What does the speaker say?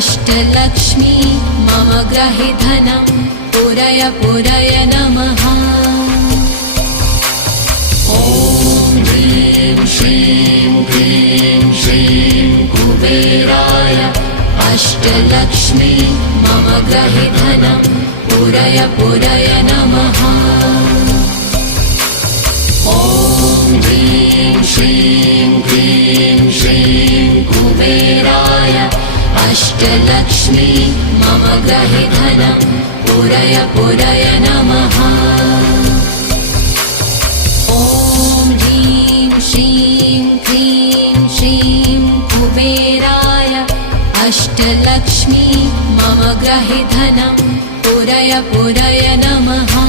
अष्टलक्ष्मी मम ग्रहे धनं पुरय पुरय नमः। ॐ ह्रीं श्रीं क्लीं श्रीं कुबेराय अष्टलक्ष्मी मम ग्रहे धनं पुरय पुरय नमः। ॐ ह्रीं श्रीं क्लीं श्रीं कुबेराय अष्टलक्ष्मी मम ग्रहे धनं पुरय पुरय नमः। ॐ ह्रीं श्रीं क्लीं श्रीं कुबेराय अष्टलक्ष्मी मम ग्रहे धनं पुरय पुरय नमः।